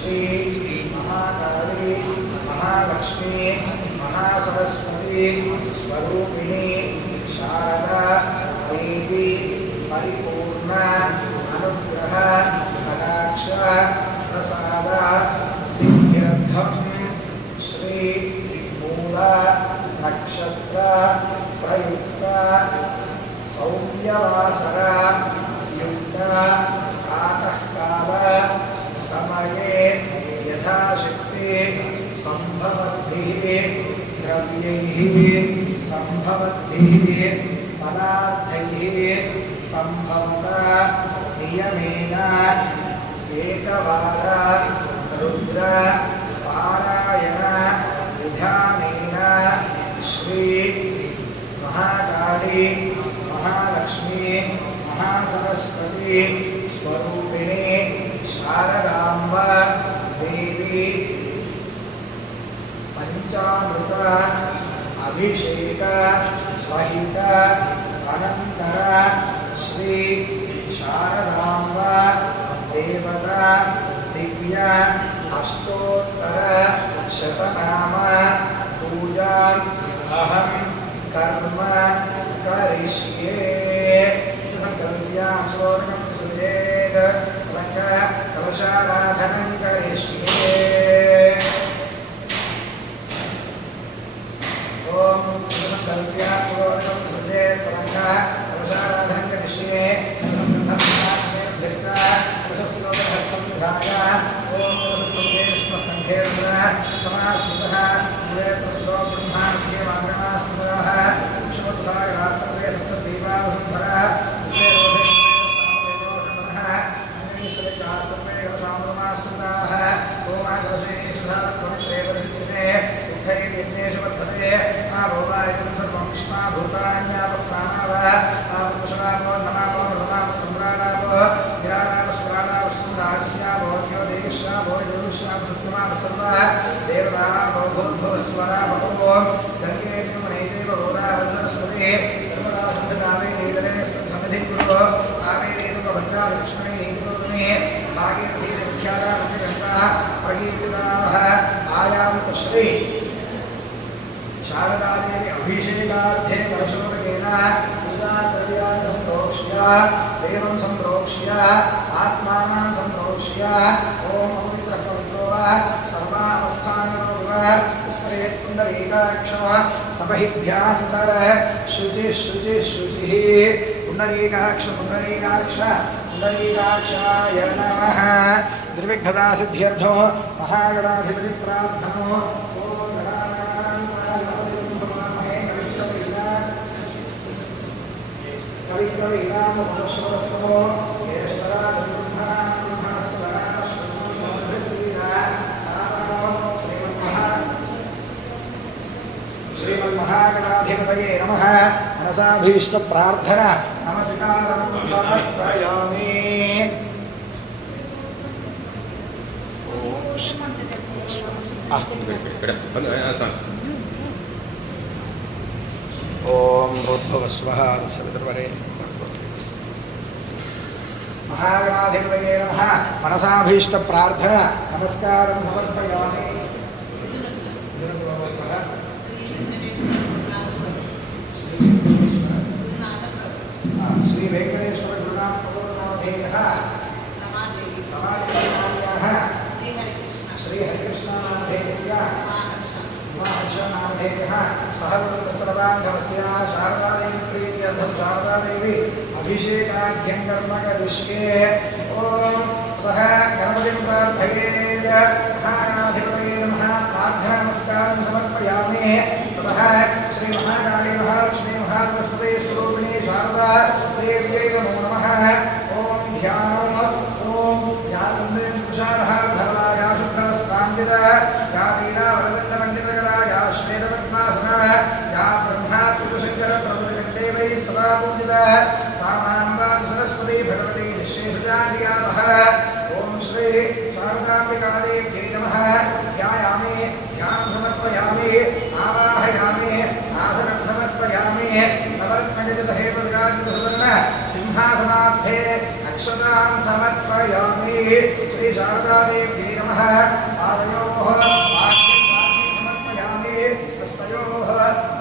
श्री महाकाली महालक्ष्मी महासरस्वती स्वरूपिणी शारदा देवी परिपूर्ण अनुग्रह कटाक्ष प्रसाद सिद्ध्यर्थम श्री मूल नक्षत्र प्रयुक्त सौम्यवासर युक्त प्रातःकाल समये यथाशक्ति संभवद्भिः द्रव्यैः संभवद्भिः पदार्थैः संभवता नियमेन एकवार रुद्र पारायण विधानेन श्री महाकाली महालक्ष्मी महासरस्वती स्वरूपिणी शारदांब देवी पंचामृत अभिषेक सहित अनंतर श्री शारदांब देवता दिव्य अष्टोत्तर शतनाम पूजा अहम कर्म करिष्ये संकल्प्य श्लोकं सुजेत कलशाराधनं करिष्ये ओम संकल्प्य श्लोकं सुजेत कलशाराधनं करिष्ये श्री शारदा देवी अभिषेकार्थे वर्षोपकेन पूजा द्रव्याणि संप्रोक्ष्य देवं संप्रोक्ष्य आत्मानं संप्रोक्ष्य ओम पवित्रः पवित्रो वा सर्वावस्थानो विव स्मरेत् पुण्डरीकाक्ष सपहिभ्यान्तर शुचिः शुचिः शुचिः पुण्डरीकाक्ष पुण्डरीकाक्ष पुण्डरीकाक्षाय नमः निर्विघ्नता सिद्ध्यर्थो महागणाधिपति प्रार्थनो ओम कविकविरामपरश्वरस्तमो श्रीमन्महागणाधिपतये नमः मनसाभीष्ट प्रार्थना नमस्कारं समर्पयामि ओम भूर्भुवस्वः महागणाधिपतये नमः मनसाभीष्ट प्रार्थना नमस्कारं समर्पयामि श्री वेंकटेश्वर गुरुनाथ प्रबोधनामधेयः रमादेव्याः श्री हरिकृष्णनामधेयस्य महार्षनामधेयः सहगुणसर्वाङ्गमस्य शारदादेवी प्रीत्यर्थं शारदादेवी अभिषेकाख्यं कर्म करिष्ये ओम ततः गणपतिं प्रार्थयेत् महागणाधिपतये नमः प्रार्थना नमस्कारं समर्पयामि ततः श्री महाकाली महालक्ष्मी महासरस्वती स्वरूपिणी शारदा देव्यै नमो नमः ओम ध्यानो ओम ध्यानं तुषारः धराया शुभ्रस्तान्वित या वीणा वरदण्डमण्डितकरा या श्वेतपद्मासना या ब्रह्मा चतुशङ्कर प्रभुदेवैः सदा पूजिता सा माम्बा सरस्वती भगवती निःशेषजाड्यामः ओम श्री शारदाम्बिकादेव्यै नमः ध्यायामि ध्यानं समर्पयामि आवाहयामि आसनं समर्पयामि नवरत्नजगदहेम विराजितसुवर्ण सिंहासनार्थे अक्षतां समर्पयामि श्री श्रीशारदादेव्यै नमः पादयोः समर्पयामि हस्तयोः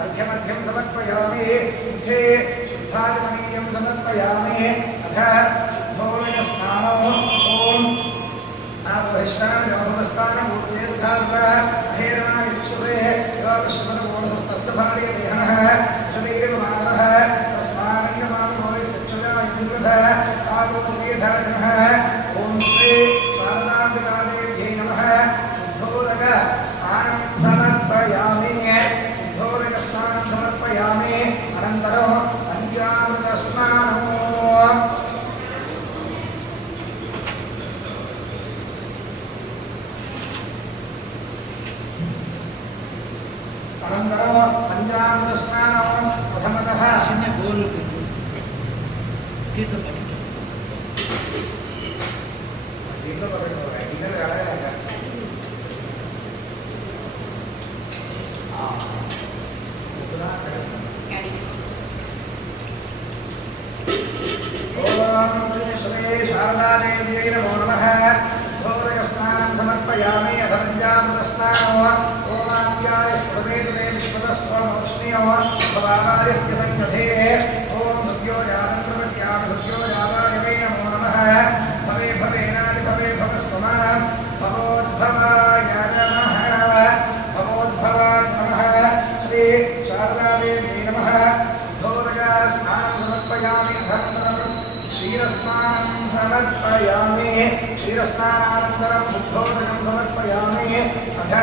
अर्घ्यमर्घ्यं समर्पयामि मुखे शुद्धादिमनीयं समर्पयामि अथ शुद्धोदकस्नानो ॐ आभवहिष्ठानयोभवस्थानमूर्ते तथात्मा अहेरणाय विक्षुरे योगश्रमणकोणसस्तस्य भार्यदेहनः शरीरमानः तस्मानङ्गमानभोय सक्षजाय दुर्गतः आलोकेधाजनः ॐ श्री शारदाम्बिकादेव्यै नमः शुद्धोदकस्नानं समर्पयामि शुद्धोदकस्नानं समर्पयामि अनन्तरं पञ्चामृतस्नानम् अनन्तरं पञ्चामृतस्नानं प्रथमतः श्री शारदादेव्यै नमो नमः भोरकस्नानं समर्पयामि अथ पञ्चामृतस्नानो ओमाप्याय स्वर्वेदने विश्वतस्वमौष्ण्यो भवामार्यस्य सङ्गते ॐ सद्यो जातं प्रपद्यामि सद्यो जाताय वै नमो नमः भवे भवेनादि भवे भवस्वमा भवोद्भवाय नमः भवोद्भवाय नमः श्री शारदादेव्यै नमः भोरकस्नानं समर्पयामि अनन्तरं क्षीरस्नानं समर्पयामि क्षीरस्नानानन्तरं शुद्धोदकं समर्पयामि अथ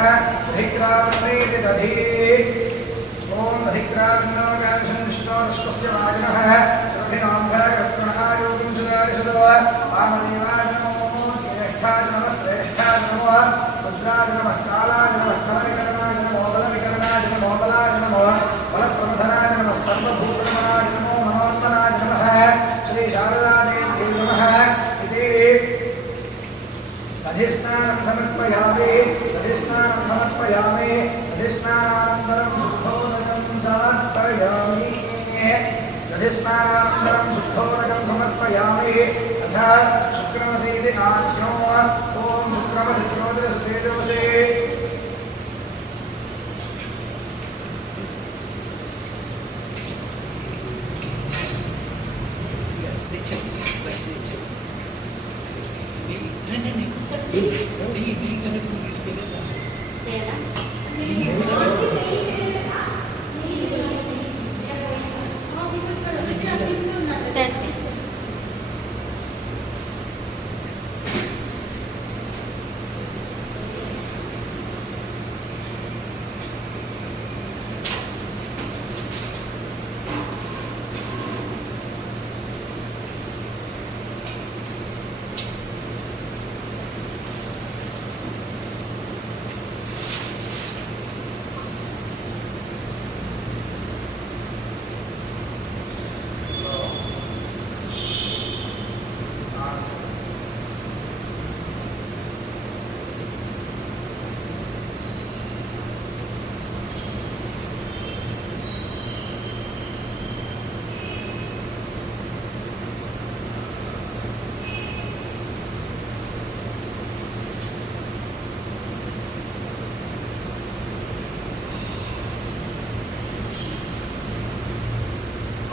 दधिग्रावन्नेति दधि ॐ दधिग्रावन्नोकादशं विष्णोरश्वस्य वाजिनः सुरभिनाम्भरकर्पणायोगं सुदारिषदो वामदेवाय नमो ज्येष्ठाय नमः श्रेष्ठाय नमः रुद्राय नमः कालाय नमः कमलविकरणाय नमो बलविकरणाय नमो बलाय नमो बलप्रमथनाय नमः सर्वभूतनमनाय नमो मनोन्मनाय नमः श्री शारदादेव्यै नमः इति दधिस्नानं समर्पयामि दधिस्नानं समर्पयामि दधिस्नानानन्तरं शुद्धोदकं समर्पयामि दधिस्नानानन्तरं शुद्धोदकं समर्पयामि अथ शुक्रमसीति आज्ञो ॐ शुक्रमसि ज्योतिरसुतेजोषे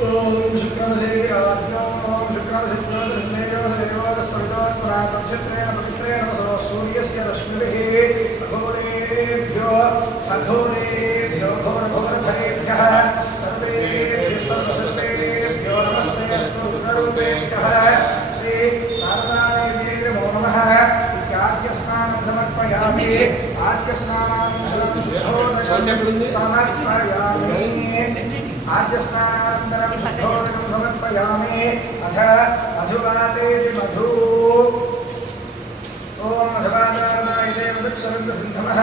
ओम शुक्रमसेति आज्ञो ओम शुक्रमसिद्धादृष्णेयोरेवोगस्वरितोत्पराक्षत्रेण पवित्रेण वसो सूर्यस्य रश्मिभिः अघोरेभ्यो अघोरेभ्यो घोरघोरधरेभ्यः सर्वेभ्यः सर्वसर्वेभ्यो नमस्ते अस्तु रुद्ररूपेभ्यः श्री शारदादेव्यै नमो नमः इत्याद्यस्नानं समर्पयामि आद्यस्नानानन्तरं शुद्धोदकं समर्पयामि आद्यस्नानानन्तरं शुद्धोदकं समर्पयामि अथ मधुवातेति मधु ॐ मधुवाताय मधुक्षरन्तसिन्धवः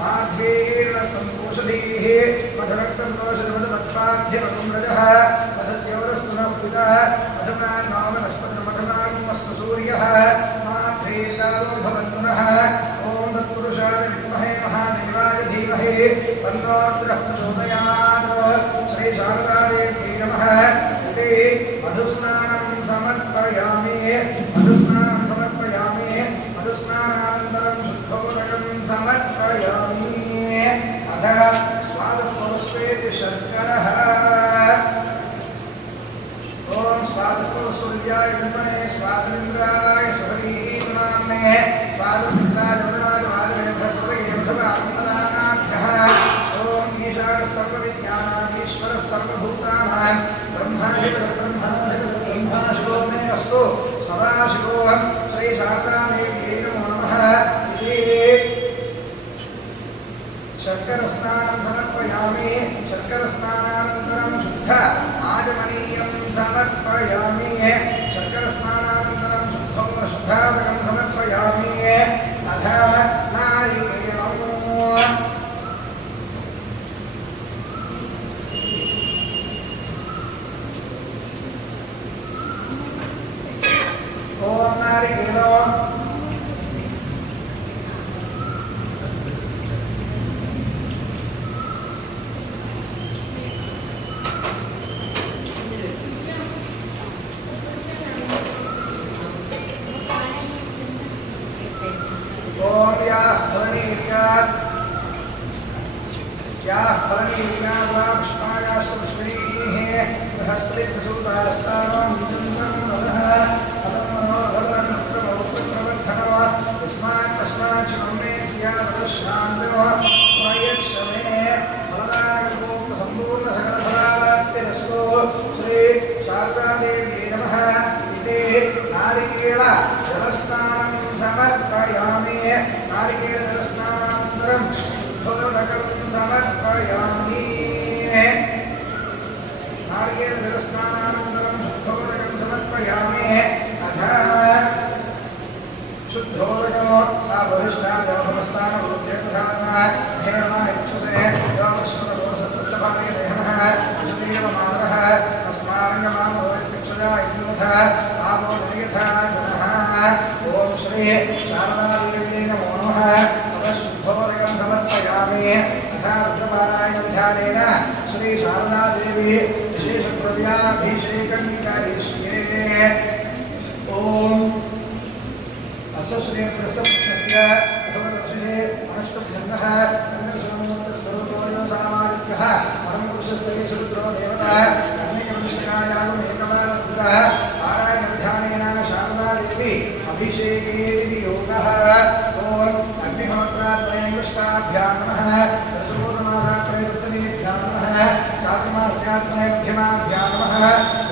माध्वीर्णसम्पोषधीः मधुरक्तमदोषमधुमत्पाध्यमनुम्रजः मधुद्योरस्तुनः पितः मधुमान्नामनस्पतिर्मधुमागमस्तु सूर्यः माध्वीर्गावो भवन्तु नः ॐ तत्पुरुषाय विद्महे महादेवाय धीमहि तन्नो रुद्रः प्रचोदयात् श्री शारदादेव्यै नमः इति मधुस्नानं समर्पयामि मधुस्नानं समर्पयामि मधुस्नानं स्वादुपौस्वेति शर्करः ओम स्वादुपौस्वर्याय जन्मने स्वादुमिन्द्राय सुहरीः नाम्ने स्वादुमित्राय वरुणाय वादवे बृहस्पतये मधुवामनाभ्यः ओम ईशानः सर्वविद्यानाम् ईश्वरः सर्वभूतानां ब्रह्माधिपतिर्ब्रह्माधिपतिर्ब्रह्माशिवो मे अस्तु सदाशिवोऽहं श्री शारदादेव्यै नमो नमः इति शर्करस्नानं समर्पयामि शर्करस्नानानन्तरं शुद्ध आजमनीयं समर्पयामि शर्करस्नानानन्तरं शुद्धादकं समर्पयामि अथ नारिकेलम् ॐ नारिकेलम् या फलनीया पुष्पायास्तुष्णीः बृहस्पति प्रसूतास्तानं यस्मात् कस्मात् शुभमे स्यादशान्तः प्रयच्छमे फलदायकोक्तसम्पूर्णसकलफलाप्तिरस्तु श्री शारदादेव्यै नमः इति नारिकेल जलस्नानं समर्पयामि नारिकेलजलस्नानानन्तरं शुद्धोदकं समर्पयामि नारिकेलजलस्नानानन्तरं शुद्धोदकं समर्पयामि अथ शुद्धोदको आभविष्टाभवस्थानोच्चेतधारणः हेमः योगश्वरदोषस्तस्य भागेदेहनः विशुद्धीरवमानरः अस्मारङ्गमानोयशिक्षया इन्वथः आपो निर्यथा जनः ॐ श्री शारदादेव्यै नमो नमः ततः शुद्धोदकं समर्पयामि तथा रुद्रपारायणविधानेन श्री शारदादेवी विशेषद्रव्याभिषेकं करिष्ये ॐ अस्य श्रीकृष्णस्य अधोर्षे अनुष्टुभ्यन्दः सङ्घर्षणोत्तस्वरूपोऽयो सामाजिकः परमपुरुषस्य शुद्रो देवता अग्निकर्मष्टकायागमेकवाररुद्रः पारायणविधानेन शारदादेवी अभिषेके विनियोगः ॐ अग्निहोत्रात्रयङ्गुष्टाभ्यां नमः दशपूर्णमासात्रयरुद्रनीभ्यां नमः चातुर्मास्यात्रयमध्यमाभ्यां नमः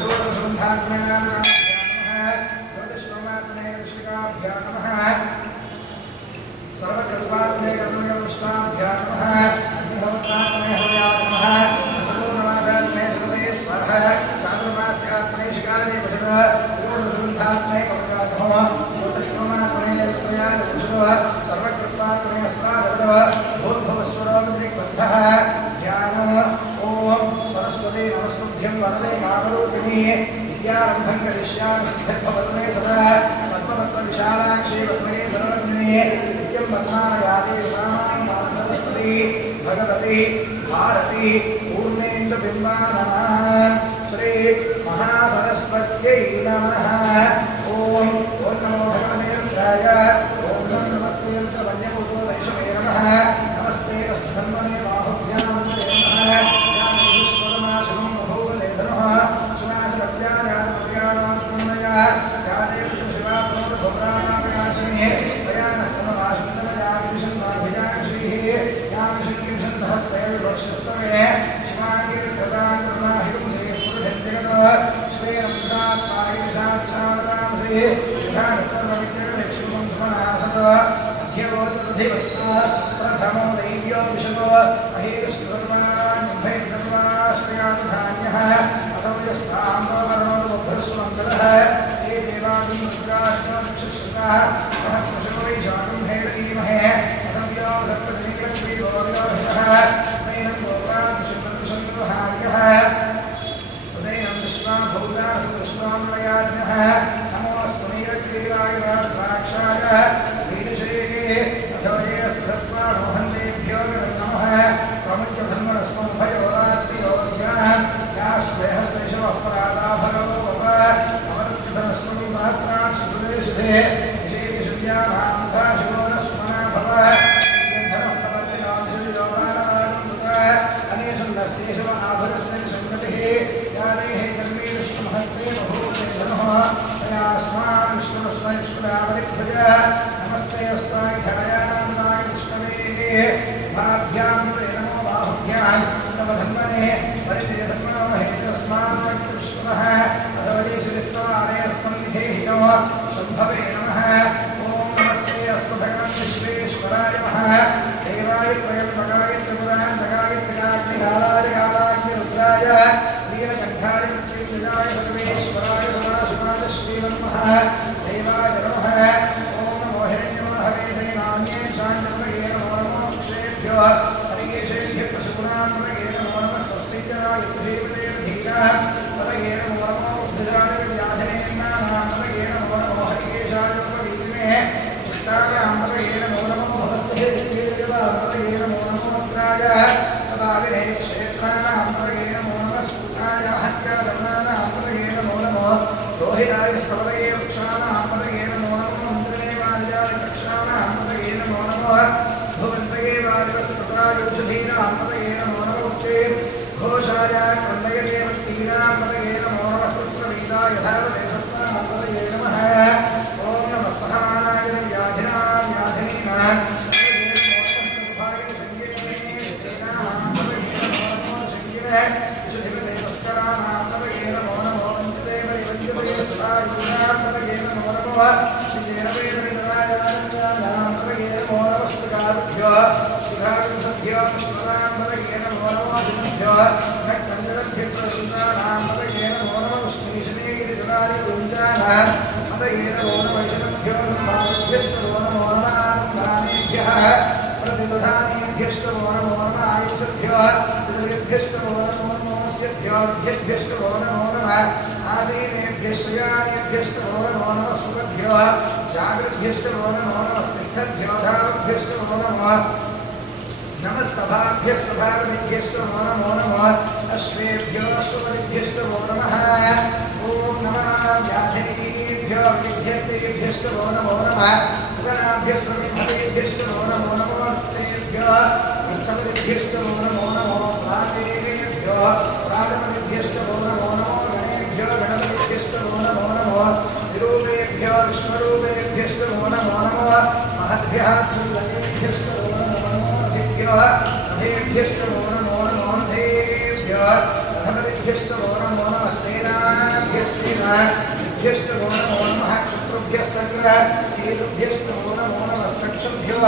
गुरुवरसुगन्धात्मयानुगाभ्यां ज्योतिष्ठोमात्मयकृष्णकाभ्यां नमः सर्वकल्पात्मयकर्मकर्मष्टाभ्यां नमः अग्निहोत्रात्मयहवयां नमः दशपूर्णमासात्मय सरसये स्वाहा चातुर्मास्यात्मयशिकारे वषड गुरुवरसुगन्धात्मयकवचातः ज्योतिष्ठोमात्मयकृष्णयाय वषड सर्वकल्पात्मयस्त्रादवड भूद्भवस्वरोमित्रिक्बद्धः ध्यान ॐ सरस्वती नमस्तुभ्यं वरदे कामरूपिणी विद्यारम्भं करिष्यामि सिद्धिर्भवतु मे सदा पद्मपत्रविशालाक्षी पद्मये शरणन्ये नित्यं पद्मालयाते विशालां सरस्वती भगवती भारती पूर्णेन्दुबिम्बाननः श्री महासरस्वत्यै नमः ॐ नमो भगवते रुद्राय ॐ नमस्ते वन्यभूतो वैष्णवे नमः नमस्ते अस्तधन्वने बाहुभ्यां नमः यादेश्वरमाशुं बभूवलेधनः शिवाशरव्यायातप्रयाणात्मनया यादेव शिवा प्रभुभोराणाप्रकाशिनी प्रयाणस्तमवाशुन्दरयाविशन्वाभिजाक्षीः याविशन्किंशन्तहस्ते विवर्षस्तमे शिवाङ्गिर्कृताङ्गर्माहिं श्रीपुरुषञ्जगत शिवेन पुरुषात्मायिषाच्छावतांसि विधानः सर्वविद्यगदेक्षुमं सुमनासत प्रथमो दैव्यो विशतो अहेश्वरवान्यभैर्सर्वाश्रयानुधान्यः असौ यस्ताम्रवर्णोर्बभ्रस्वमङ्गलः ये देवादिमुद्राज्ञोक्षुश्रुतः सहस्रशो वैशाखं हेडीमहे असव्यो सर्पजनीयक्रीडोर्योहितः नैनं लोकादृशन्दृशन्दृहार्यः उदयनं विश्वाभूतासुदृष्टामलयाज्ञः नमोऽस्तु नैरग्रीवाय राष्ट्राक्षाय अथोजेस्रत्वा मोहन्देभ्यो नमः प्रमुख्यधर्मरस्मभयोरात्रियोध्याः याश्वहस्त्रिशवपराधा भगवो अमरुद्धनस्मृति सहस्राक्षुदेशिधे विशेषिशुद्ध्याभामुखा शिवो न स्मना भव धनं प्रवर्तिनांशुयोगानवादं विश्वेश्वराय नमः देवाय त्रयंबकाय त्रिपुरान्तकाय त्रिकाग्निकालाय कालाग्निरुद्राय नीलकण्ठाय मृत्युञ्जयाय सर्वेश्वराय सदाशिवाय श्रीमन्मः देवाय नमः ॐ नमो हिरण्यवाहवे नान्येषां नमये नमो नमो क्षेभ्यो हरिकेशेभ्यः पशूनां नमये नमो नमः स्वस्तिजराय धीरः पतये नमो नमो उद्धिराय व्याधिनेनां नमये नमो नमो हरिकेशाय पतये नमो नमो भवस्ये पतये नमो नमो अग्राय पदाविने क्षेत्राणां पतये नमो नमः सूत्राय हत्यारणानां पतये नमो नमो रोहिताय स्तवतये वृक्षाणां पतये नमो नमो मन्त्रिणे वादिजाय वृक्षाणां पतये नमो नमो भुवन्तये वादिवसपत्राय औषधीनां पतये नमो नमो उच्चे घोषाय क्रन्दयते वक्तीनां पतये नमो नमः पुत्सवेदाय यथावते सत्तां पतये नमः ॐ नमः सहमानाय व्याधिनां व्याधिनीनां नमः सभाभ्यस्तभावभ्यस्तो नमो नमः अश्वेभ्यो अश्वपतिभ्यस्तो नमः ॐ नमः व्याधिभ्यो विद्येभ्यस्तो नमो नमः गणाभ्यस्तो नमो नमो सेभ्यो सर्वभ्यस्तो नमो नमो प्रातेभ्यो प्रातपतिभ्यस्तो नमो नमो गणेभ्यो गणपतिभ्यस्तो नमो नमो विरूपेभ्यो विष्णुरूपेभ्यस्तो नमो नमो महद्भ्यः चुल्लकेभ्यस्तो रथेभ्यश्च नमो नमो रथेभ्यो रथपतिभ्यश्च नमो नमः सेनाभ्यश्च नमो नमः क्षत्रुभ्यः सर्वभ्यश्च नमो नमः चक्षुभ्यो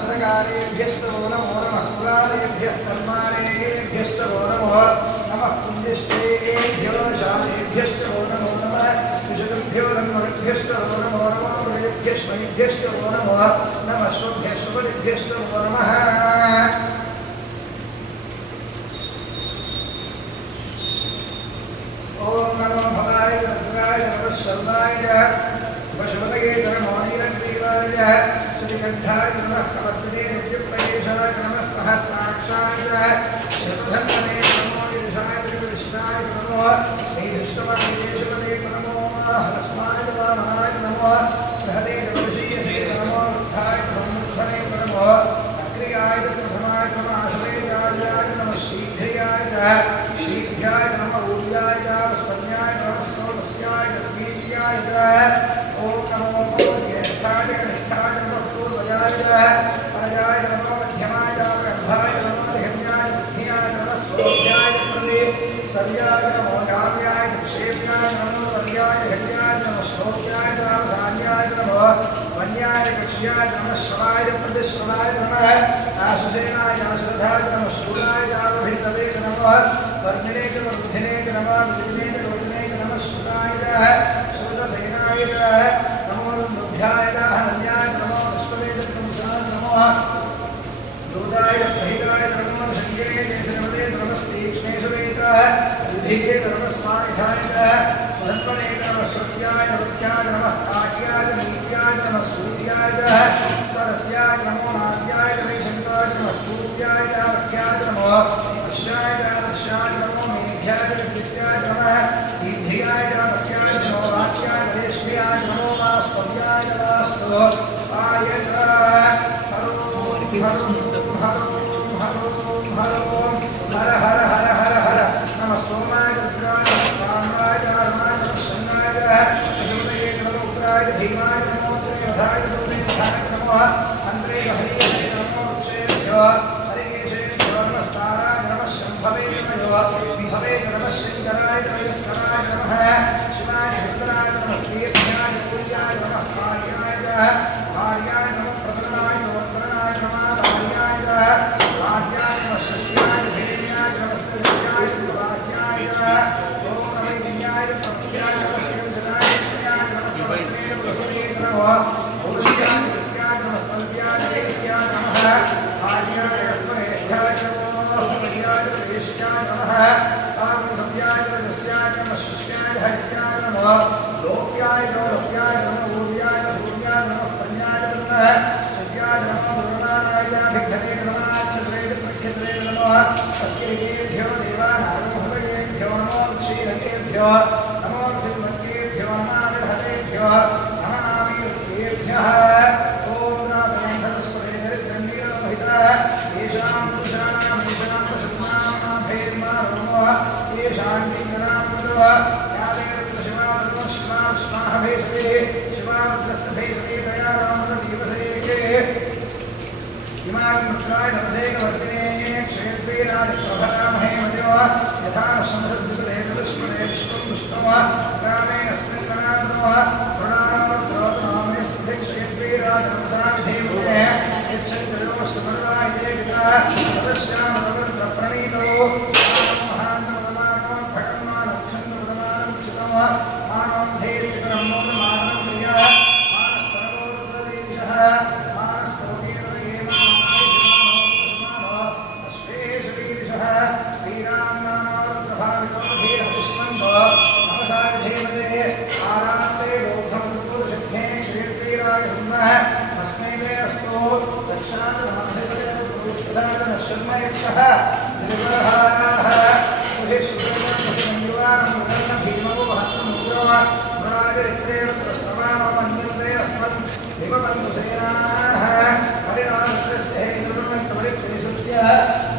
रथकारेभ्यश्च नमो नमः कुलालेभ्यः कर्मालेभ्यश्च नमो नमः कुञ्जिष्टेभ्यो शालेभ्यश्च नमो नमः विशुभ्यो रन्मभ्यश्च नमो नमः वृषभ्यश्च नमो नमः शुभभ्यश्च नमो नमः ओम नमो भवाय रुद्राय नमः शर्वाय वशवतये नमो नीलग्रीवाय श्रीकण्ठाय नमः कवर्तने नित्यप्रदेशाय नमः सहस्राक्षाय शतधन्वने नमो गिरिशाय त्रिविष्टाय नमो नैदिष्टमनिदेशपदे नमो हरस्माय वामनाय नमो बृहदे नमशीयसे नमो रुद्धाय समुद्धने नमो अग्र्याय प्रथमाय नमः आश्रयाय नमः शीघ्र्याय शीघ्राय नमः ऊर्याय वस्पन्याय नमः स्रोतस्याय दीप्याय ओम नमो ज्येष्ठाय कनिष्ठाय नमः पूर्वजाय परजाय नमः मध्यमाय गर्भाय नमः धन्याय बुद्धियाय नमः स्वोभ्याय प्रति सर्याय नमो याव्याय क्षेप्याय नमो वर्याय धन्याय नमः श्लोक्याय सान्याय नमः वन्याय कक्ष्याय नमः श्रवाय प्रति श्रवाय नमः आशुसेनाय आश्रधाय नमः शूराय भिन्नदे नमः वर्मिणे च वर्धिने च नमः विधिने च वचने च नमः श्रुताय श्रुतसेनाय नमो लुभ्याय हरण्याय नमो विष्णवे च नमः दूताय प्रहिताय नमो संगिने च श्रवदे नमस्तीक्ष्णेशवे च विधिगे नमस्मायुधाय सुधन्वने नमः श्रुत्याय नृत्याय नमः काट्याय नीत्याय नमः सूर्याय सरस्याय नमो नाद्याय वैशङ्काय नमः पूज्याय रक्याय नमः वर्षाय वर्षाय नमो मेघ्याय विद्याय नमः ईध्याय रक्याय नमो वाक्याय रेश्म्याय नमो वास्पव्याय वास्तु आय च हर हर हर हर हर नमः सोमाय रुद्राय कामाय रामाय नमः शंगाय विष्णुवे नमो उग्राय धीमाय नमो त्रियोधाय नमो अंद्रे हरि नमो क्षेभ्यो हरिकेशेभ्यो नमस्ताराय नमः शंभवे नमः विभवे नमः शंकराय नमस्काराय नमः शिवाय सुंदराय नमः तीर्थ्याय पूज्याय नमः कार्याय नमः प्रतनाय भिक्षते नमः चन्द्रेद प्रख्यते नमः सत्येभ्यो देवानां हृदयेभ्यो नमो क्षीरकेभ्यो नमो सिंहकेभ्यो नमः विहतेभ्यो नमामि विद्येभ्यः ॐ रामचन्द्रस्वरे दरिद्रन्नीरोहितः येषां पुरुषाणां येषां पशूनां भेर्मा नमः येषां दिङ्गरामृतो यादेव शिवा भेषते शिवारुद्रस्य भेषते दया रामृतदिवसे इमां रुद्राय नमसेकवर्तिने क्षेत्रे राजप्रभरामहे मदेव यथा शंसद्विपदे विष्णुदे विष्णुं विष्णुः ग्रामे अस्मिन् गणाद्रोः प्रणानोर्द्रोतनामे सिद्धे क्षेत्रे राजनमसाविधेमते यच्छन्तयो सुमर्वाय देविता तदश्यामलवृत्रप्रणीतो महान्तमदमानो भगन्मानं छन्दमदमानं चितः मानं धीर्विक्रं मोदमानं प्रियः मानस्तरवोरुद्रदेशः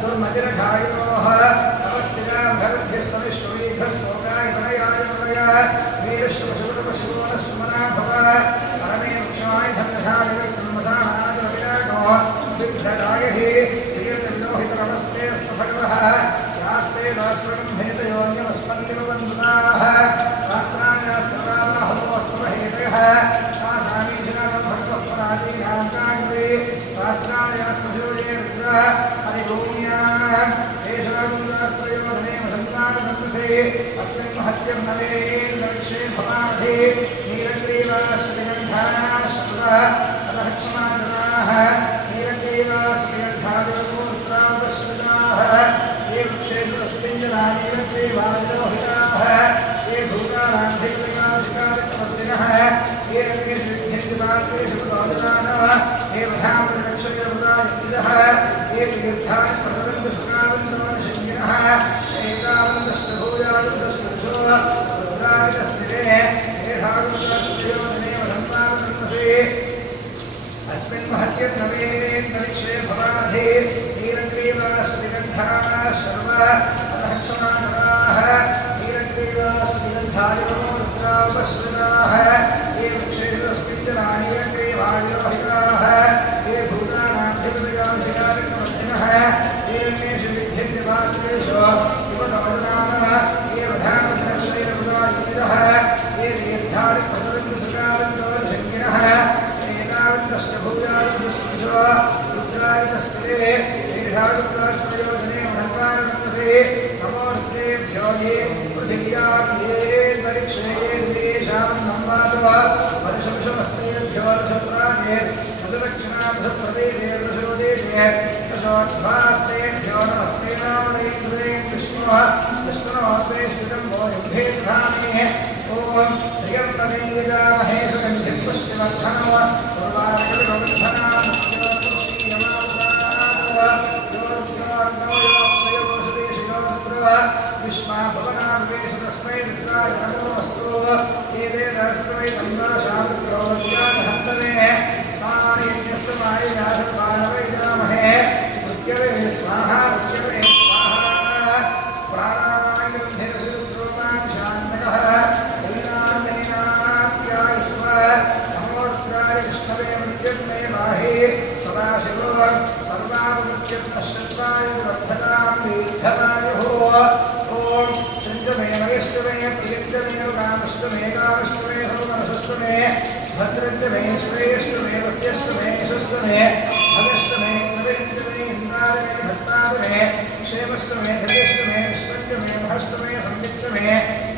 दुर्मतिरघायोः अवस्थिरा भगवद्भ्यस्तविश्ववीभ्यस्तोकाय वनयाय वनया वीरश्वशुरपशुगोनस्मना भव परमे वक्षमाय धन्यधाय ब्रह्मसानादिरविरागो विभ्रदाय हि विगतविलोहितरमस्ते स्तभगवः यास्ते दास्त्रगम्भेतयोन्यमस्मन्निवन्दुताः शास्त्राणि शास्त्ररावाहवोऽस्महेतयः तासामीजनानं भगवत्परादीनां काङ्गे शास्त्राणि स्मशोजे रुद्रः हरिगोम्याः एषागुन्दाश्रयोधने वसन्तानन्दसे अस्मिन् महत्यं नवेन्दरिक्षे भवाधि नीलग्रीवाश्रिगन्धाः शब्दः अतः क्षमाजनाः नीलग्रीवाश्रिगन्धादिवपुत्रावश्रिताः ये वृक्षेषु तस्मिञ्जना नीलग्रीवादिलोहिताः ये भूतानान्धिक्रियाशिकारिकवर्तिनः ये अग्निषु विद्यन्तिपात्रेषु प्रदोदनानः ये वधामृतक्षयमुदायुक्तिदः ये तीर्थानि प्रसरन्तु सुखावन्तोनशय्यनः एतावन्तष्टभूयायुधस्तुषो रुद्राविदस्थिरे एषागुन्दाश्रयोधने वदन्तानन्दसे अस्मिन् महत्यर्नवेन्दरिक्षे भवाधि नीलग्रीवाश्रिगन्धाः शर्वः अतः क्षमाकराः नीलग्रीवाश्रिगन्धादिवमो रुद्रावश्रिताः ये वृक्षेषु तस्मिञ्जना नीलग्रीवायोहिताः ये भूतानाभिपदयाशिकारिकवर्तिनः ये अन्येषु विद्यन्तिपात्रेषु युवतोदनानः ये वधामृतक्षयमुदायुक्तिदः ये तीर्थानि प्रसरन्तु सुखावन्तोनशय्यनः एतावन्तष्टभूयायुधस्तुषो रुद्रायुधस्थिरे एषागुन्दाश्रयोधने वनन्तानन्दसे नमो रुद्रेभ्यो ये पृथिव्यां ये परीक्षे ये दिवेशां नम्बादो वदशंशमस्तेभ्यो रसपुराणे मधुदक्षिणाभ्यप्रदेशे रसोदेशे रसोध्वास्तेभ्यो नमस्ते नामदेन्द्रे विष्णुः विष्णुनो त्वे स्थितं भोजम्भे धामे ॐ प्रियं तदेजामहे सुगन्धिं पुष्टिवर्धनम् विश्वाभवनावेशतस्मै रुद्राय नमोऽस्तु एते सहस्रमै तन्वाशामृत्योवत्याहन्तमे तान्यस्य माययाशपानवैजामहे मृत्यवे स्वाहा मृत्यवे स्वाहा प्राणायन्धिरसुरुद्रोमान् शान्तकः कल्याणेनाप्यायुष्व नमोरुद्राय विष्णवे मृत्युर्मे बाहि सदाशिवो सर्वावृत्युर्नश्यत्वाय वर्धतां दीर्घमायुः ॐ शञ्जमे मयष्टमे प्रियञ्जमे रामष्टमे कामष्टमे सर्वमनसष्टमे भद्रञ्जमे श्रेष्ठमे वस्यष्टमे यशष्टमे भगष्टमे नवेञ्जमे इन्दारमे भक्तारमे क्षेमष्टमे धृष्टमे विष्णञ्जमे महष्टमे संयुक्तमे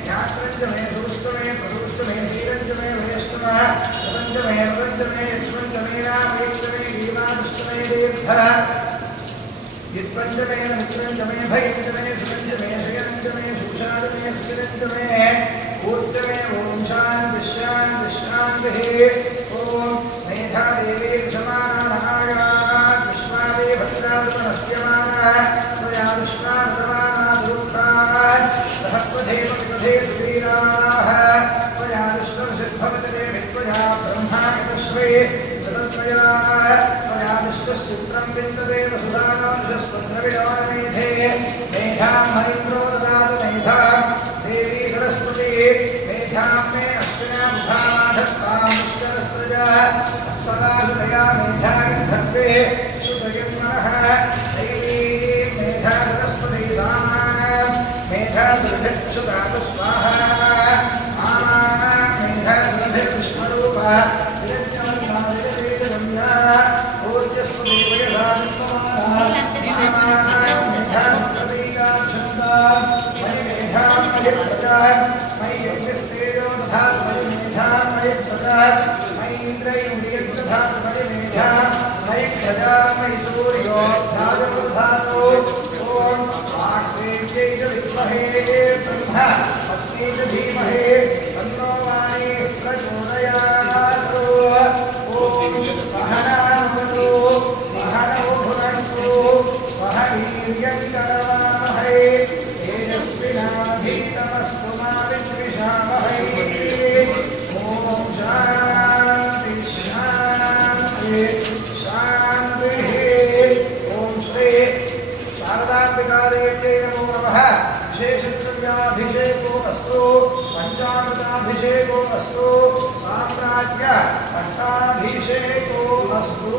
ज्ञात्रञ्जमे सुरुष्टमे प्रदुष्टमे श्रीरञ्जमे वयष्टमः प्रपञ्चमे प्रपञ्चमे विष्णञ्जमे रामयञ्जमे दीवादुष्टमे दीर्घः विद्वञ्जमे मित्रञ्जमे भयञ्जमे सुरञ्जमे श्रियञ्जमे सुषाढमे सुतिरञ्जमे ऊर्जमे ॐ शान्तिः ॐ मेधादेवी क्षमानानायात् विश्वादेव विशेषद्रव्याभिषेको अस्तु पंचामृताभिषेको अस्तु साम्राज्य पट्टाभिषेको अस्तु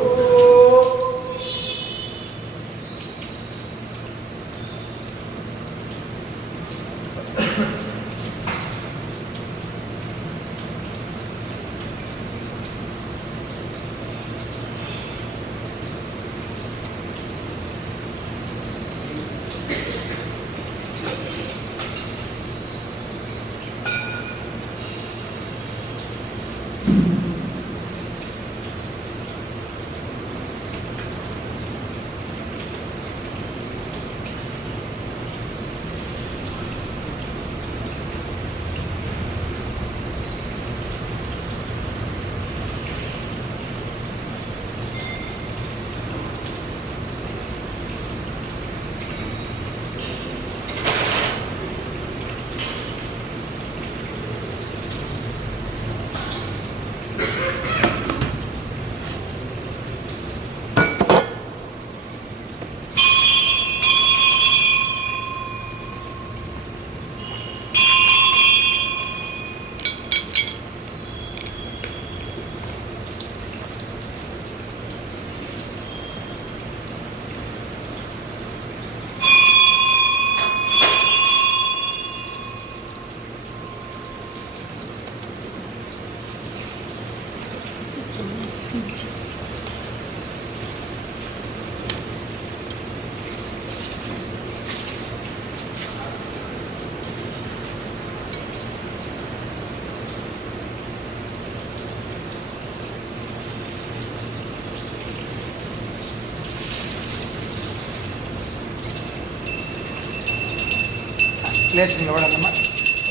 लेसन गवडन्नम्मा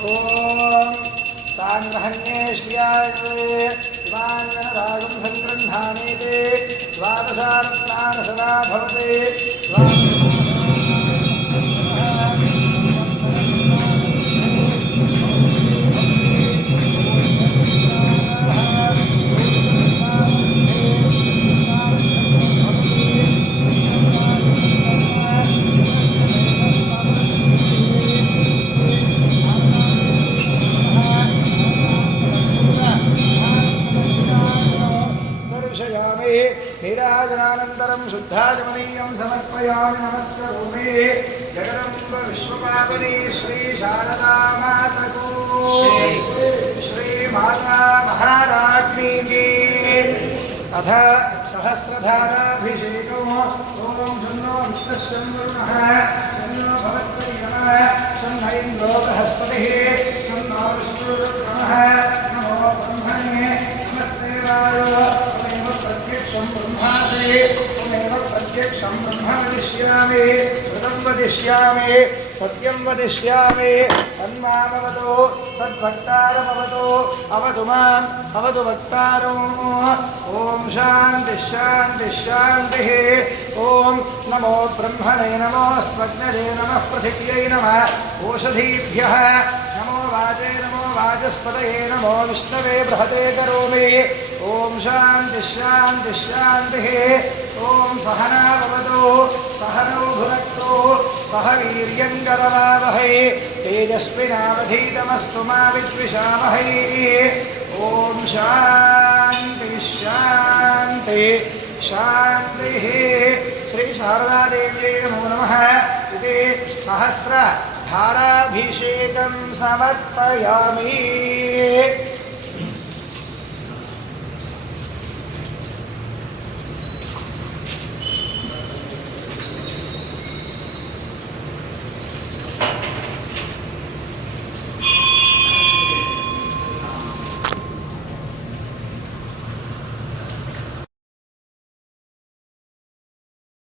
ओम सान्ग्रहण्ये श्रियाये शिवाञ्जनरागं सङ्गृह्णामेते द्वादशारत्नानशना भवते नीराजनानन्तरं शुद्धाचमनीयं समर्पयामि नमस्करोमि जगदम्ब विश्वपावनी श्री शारदा मातको श्री माता महाराज्ञी की अथ सहस्रधाराभिषेको ओम शन्नो मित्रश्चं वरुणः शन्नो भवत्वरिणः शन्नो इन्द्रो बृहस्पतिः शन्नो विष्णुरुक्रमः नमो ब्रह्मणे नमस्ते वायो ब्रह्मासे त्वमेव प्रत्यक्षं ब्रह्म वदिष्यामि श्रुतं वदिष्यामि सत्यं वदिष्यामि तन्मामवतु तद्भक्तारमवतु अवतु माम् अवतु भक्तारम् ॐ शान्तिः शान्तिः शान्तिः ॐ नमो ब्रह्मणे नमो स्पग्नजे नमः पृथिव्यै नमः ओषधीभ्यः नमो वाजे नमो वाचस्पतये नमो विष्णवे बृहते करोमि ॐ शान्तिः शान्तिः शान्तिः ॐ सहना भवतु सहनौ भुनक्तु सह वीर्यं करवावहै तेजस्विनावधीतमस्तु मा विद्विषावहै ॐ शान्तिः शान्तिः शान्तिः श्री शारदादेव्यै नमो नमः इति सहस्रधाराभिषेकं समर्पयामि।